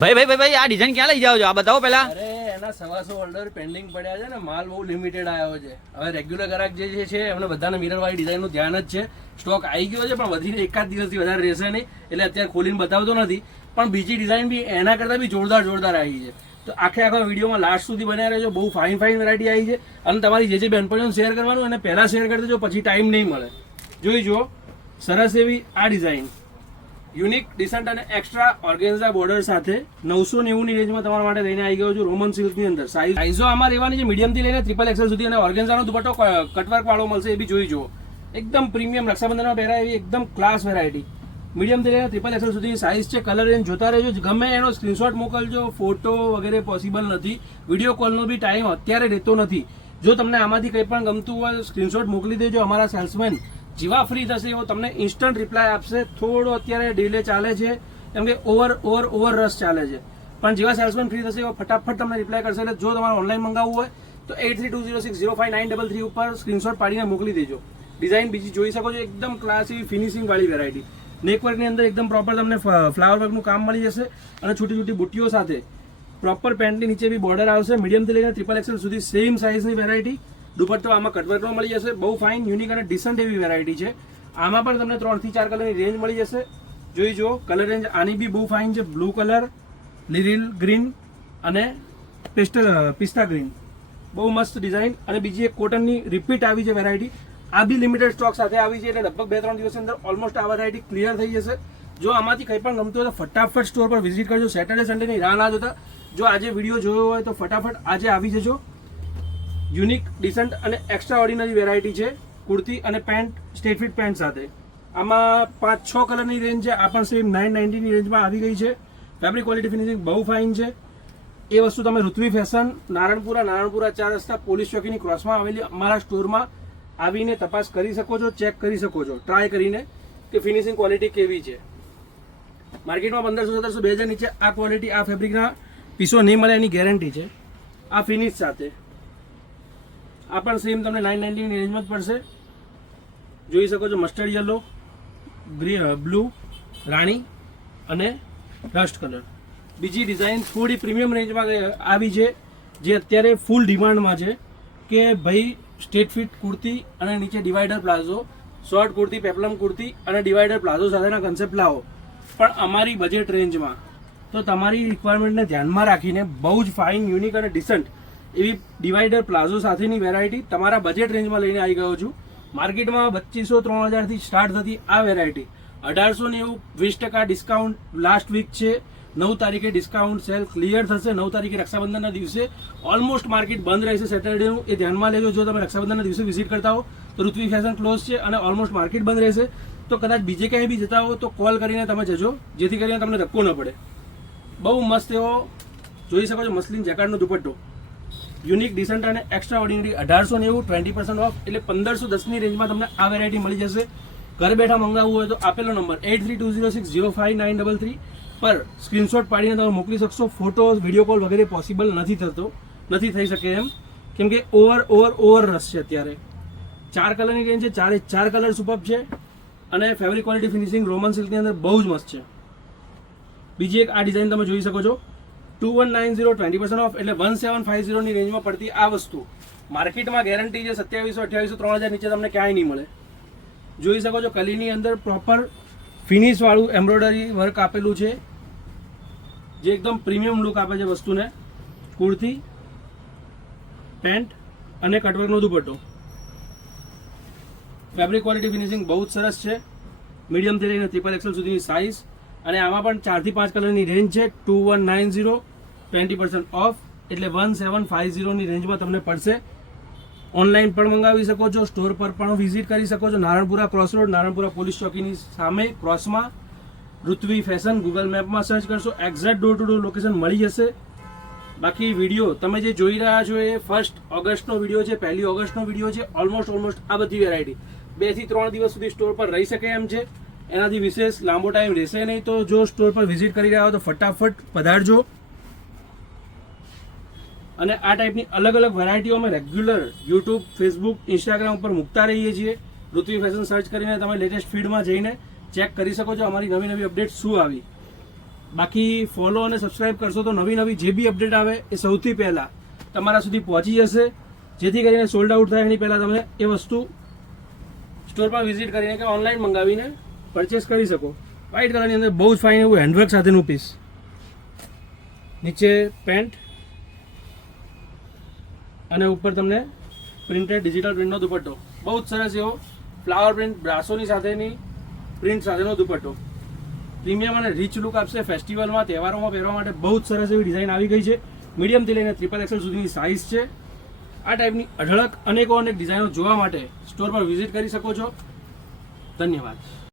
ભાઈ આ ડિઝાઇન ક્યાં લઈ જાઓ છો? આ બતાવો પહેલા. અરે એના 125 ઓર્ડર પેન્ડિંગ પડ્યા છે ને, માલ બહુ લિમિટેડ આવ્યો છે. હવે રેગ્યુલર ગ્રાહક જે છે એમને બધાને મિરર વાળી ડિઝાઇન નું ધ્યાન જ છે. સ્ટોક આવી ગયો છે પણ વધીને એકાદ દિવસથી વધારે રહેશે નહીં, એટલે અત્યારે ખોલીને બતાવતો નથી. પણ બીજી ડિઝાઇન બી એના કરતા બી જોરદાર આવી છે. તો આખા વિડીયોમાં લાસ્ટ સુધી બન્યા રહેજો. બહુ ફાઇન વેરાયટી આવી છે અને તમારી જે બેનપણીઓને શેર કરવાનું એને પહેલા શેર કરી દેજો, પછી ટાઈમ નહીં મળે. જોઈ જુઓ, સરસ એવી આ ડિઝાઇન યુનિક, ડિસન્ટ અને એક્સ્ટ્રા ઓર્ગેન્ઝા બોર્ડર સાથે 990 ની રેન્જમાં તમારા માટે લઈને આવી ગયો છું. રોમન સિલ્કની અંદર સાઇઝો આમાં રહેવાની છે મીડિયમ થી લઈને XXL સુધી, અને ઓર્ગેન્ઝાનો દુપટ્ટો કટવર્ક વાળો મળશે. એ બી જોઈ જુઓ, એકદમ પ્રીમિયમ રક્ષાબંધનમાં પહેરાય એવી એકદમ ક્લાસ વેરાયટી. મીડિયમ થી લઈને XXL સુધીની સાઇઝ છે. કલર રેન્જ જોતા રહેજો, ગમે એનો સ્ક્રીનશોટ મોકલજો. ફોટો વગેરે પોસિબલ નથી, વિડીયો કોલનો બી ટાઈમ અત્યારે રહેતો નથી. જો તમને આમાંથી કંઈ પણ ગમતું હોય સ્ક્રીનશોટ મોકલી દેજો. અમારા સેલ્સમેન જેવા ફ્રી થશે એવો તમને ઇન્સ્ટન્ટ રિપ્લાય આપશે. થોડો અત્યારે ડિલે ચાલે છે કેમ કે ઓવર રસ ચાલે છે, પણ જેવા સેલ્સમેન ફ્રી થશે એવો ફટાફટ તમને રિપ્લાય કરશે. એટલે જો તમારે ઓનલાઈન મંગાવવું હોય તો 8320605933 ઉપર સ્ક્રીનશોટ પાડીને મોકલી દેજો. ડિઝાઇન બીજી જોઈ શકો છો, એકદમ ક્લાસ એવી ફિનિશિંગ વાળી વેરાયટી. નેકવર્કની અંદર એકદમ પ્રોપર તમને ફ્લાવર વર્કનું કામ મળી જશે અને છોટી બુટ્ટીઓ સાથે પ્રોપર પેન્ટની નીચે બી બોર્ડર આવશે. મીડિયમથી લઈને XXL સુધી સેમ સાઇઝની વેરાયટી. દુપટ્ટો આમાં કટવર્કનો મળી જશે. બહુ ફાઇન, યુનિક અને ડિસન્ટ એવી વેરાયટી છે. આમાં પણ તમને 3 થી 4 કલરની રેન્જ મળી જશે. જોઈ જુઓ, કલર રેન્જ આની બી બહુ ફાઇન છે. બ્લુ કલર, લીરિલ ગ્રીન અને પિસ્તા ગ્રીન, બહુ મસ્ત ડિઝાઇન. અને બીજી એક કોટનની રિપીટ આવી છે વેરાયટી. આ બી લિમિટેડ સ્ટોક સાથે આવી છે, એટલે લગભગ 2-3 દિવસની અંદર ઓલમોસ્ટ આ વેરાયટી ક્લિયર થઈ જશે. જો આમાંથી કંઈ પણ ગમતું હોય તો ફટાફટ સ્ટોર પર વિઝિટ કરજો. સેટરડે સન્ડેની રાહ ના જોતા. જો આજે વિડીયો જોયો હોય તો ફટાફટ આજે આવી જજો. યુનિક, ડિસન્ટ અને એક્સ્ટ્રા ઓર્ડિનરી વેરાયટી છે. કુર્તી અને પેન્ટ, સ્ટ્રેટ ફિટ પેન્ટ સાથે. આમાં 5-6 કલરની રેન્જ છે. આ પણ સેમ 990 ની રેન્જમાં આવી ગઈ છે. ફેબ્રિક ક્વોલિટી ફિનિશિંગ બહુ ફાઇન છે. એ વસ્તુ તમે ઋત્વી ફેશન, નારણપુરા 4 રસ્તા પોલીસ ચોકીની ક્રોસમાં આવેલી અમારા સ્ટોરમાં આવીને તપાસ કરી શકો છો, ચેક કરી શકો છો ટ્રાય કરીને કે ફિનિશિંગ ક્વોલિટી કેવી છે. માર્કેટમાં 1500-1700 2000 નીચે આ ક્વોલિટી, આ ફેબ્રિકના પીસો નહીં મળે એની ગેરંટી છે. આ ફિનિશ સાથે આ પણ સેમ તમને 990 ની રેન્જમાં જ પડશે. જોઈ શકો છો, મસ્ટર્ડ યલો, બ્લુ, રાણી અને રસ્ટ કલર. બીજી ડિઝાઇન થોડી પ્રીમિયમ રેન્જમાં આવી છે, જે અત્યારે ફૂલ ડિમાન્ડમાં છે કે ભાઈ સ્ટ્રેટ ફિટ કુર્તી અને નીચે divider palazzo, short kurti, peplum kurti અને ડિવાઈડર પ્લાઝો સાથેના કન્સેપ્ટ લાવો, પણ અમારી બજેટ રેન્જમાં. તો તમારી રિક્વાયરમેન્ટને ધ્યાનમાં રાખીને બહુ જ ફાઇન, યુનિક અને ડિસન્ટ એવી ડિવાઈડર પ્લાઝો સાથેની વેરાયટી તમારા બજેટ રેન્જમાં લઈને આવી ગયો છું. માર્કેટમાં 2500-3000 થી સ્ટાર્ટ થતી આ વેરાયટી 1890, 20% ડિસ્કાઉન્ટ લાસ્ટ વીક છે. 9 તારીખે ડિસ્કાઉન્ટ સેલ ક્લિયર થશે. 9 તારીખે રક્ષાબંધનના દિવસે ઓલમોસ્ટ માર્કેટ બંધ રહેશે સેટરડેનું, એ ધ્યાનમાં લેજો. જો તમે રક્ષાબંધનના દિવસે વિઝિટ કરતા હો તો ઋત્વી ફેશન ક્લોઝ છે અને ઓલમોસ્ટ માર્કેટ બંધ રહેશે. તો કદાચ બીજે ક્યાંય બી જતા હો તો કોલ કરીને તમે જજો, જેથી કરીને તમને ધક્કો ન પડે. બહુ મસ્ત એવો જોઈ શકો છો મસલિન જેકાર્ડનો દુપટ્ટો, યુનિક, ડિસન્ટ અને એક્સ્ટ્રા ઓર્ડિનરી. 1890, 20% ઓફ એટલે 1510 ની રેન્જમાં તમને આ વેરાયટી મળી જશે. ઘર બેઠા મંગાવવું હોય તો આપેલો નંબર 8320605933 પર સ્ક્રીનશોટ પાડીને તમે મોકલી શકશો. ફોટો, વિડીયો કોલ વગેરે પોસિબલ નથી થઈ શકે એમ, કેમ કે ઓવર રસ છે અત્યારે. 4 કલરની રેન્જ છે, 4 કલર સુપર છે અને ફેબ્રિક ક્વોલિટી ફિનિશિંગ રોમન સિલ્કની અંદર બહુ જ મસ્ત છે. બીજી એક આ ડિઝાઇન તમે જોઈ શકો છો, 2190, 20% ઓફ એટલે 1750 ની રેન્જમાં પડતી આ વસ્તુ માર્કેટમાં ગેરંટી છે 2700, 2800, 3000 નીચે તમને ક્યાંય નહીં મળે. જોઈ શકો છો, કલીની અંદર પ્રોપર ફિનિશ વાળું એમ્બ્રોઇડરી વર્ક આપેલું છે, જે એકદમ પ્રીમિયમ લુક આપે છે વસ્તુને. કુર્તી, પેન્ટ અને કટવર્કનો દુપટ્ટો. ફેબ્રિક ક્વોલિટી ફિનિશિંગ બહુ જ સરસ છે. મીડિયમથી લઈને XXL સુધીની સાઇઝ, અને આમાં પણ 4 થી 5 કલરની રેન્જ છે. 2190, 20% ઓફ એટલે 1750 ની રેન્જમાં તમને પડશે. ઓનલાઈન પણ મંગાવી શકો છો, સ્ટોર પર પણ વિઝિટ કરી શકો છો. Naranpura cross road, Naranpura police ચોકીની સામે ક્રોસમાં ઋત્વી ફેશન ગૂગલ મેપમાં સર્ચ કરશો, exact door to door location મળી જશે. બાકી વિડીયો તમે જે જોઈ રહ્યા છો એ 1 ઓગસ્ટનો વિડીયો છે, 1 ઓગસ્ટનો વિડીયો છે. ઓલમોસ્ટ આ બધી વેરાયટી 2 થી 3 દિવસ સુધી સ્ટોર પર રહી શકે એમ છે. એનાથી વિશેષ લાંબો ટાઈમ રહેશે નહીં. તો જો સ્ટોર પર વિઝિટ કરી રહ્યા હો તો ફટાફટ પધારજો. અને આ ટાઈપની અલગ વેરાયટીઓ અમે રેગ્યુલર યુટ્યુબ, ફેસબુક, ઇન્સ્ટાગ્રામ ઉપર મૂકતા રહીએ છીએ. ઋત્વી ફેશન સર્ચ કરીને તમે લેટેસ્ટ ફીડમાં જઈને ચેક કરી શકો છો અમારી નવી અપડેટ શું આવી. બાકી ફોલો અને સબસ્ક્રાઇબ કરશો તો નવી નવી જે બી અપડેટ આવે એ સૌથી પહેલાં તમારા સુધી પહોંચી જશે, જેથી કરીને સોલ્ડ આઉટ થાય એની પહેલાં તમે એ વસ્તુ સ્ટોર પર વિઝિટ કરીને કે ઓનલાઈન મંગાવીને પરચેસ કરી શકો. વ્હાઇટ કલરની અંદર બહુ જ ફાઇન એવું હેન્ડવર્ક સાથેનું પીસ, નીચે પેન્ટ અને ઉપર તમને પ્રિન્ટેડ ડિજિટલ પ્રિન્ટનો દુપટ્ટો, બહુ જ સરસ એવો ફ્લાવર પ્રિન્ટ બ્રાસોની સાથેની પ્રિન્ટ સાથેનો દુપટ્ટો, પ્રીમિયમ અને રીચ લુક આપશે. ફેસ્ટિવલમાં તહેવારોમાં પહેરવા માટે બહુ જ સરસ એવી ડિઝાઇન આવી ગઈ છે. મીડિયમથી લઈને XXL સુધીની સાઇઝ છે. આ ટાઈપની અઢળક અનેક ડિઝાઇનો જોવા માટે સ્ટોર પર વિઝિટ કરી શકો છો. ધન્યવાદ.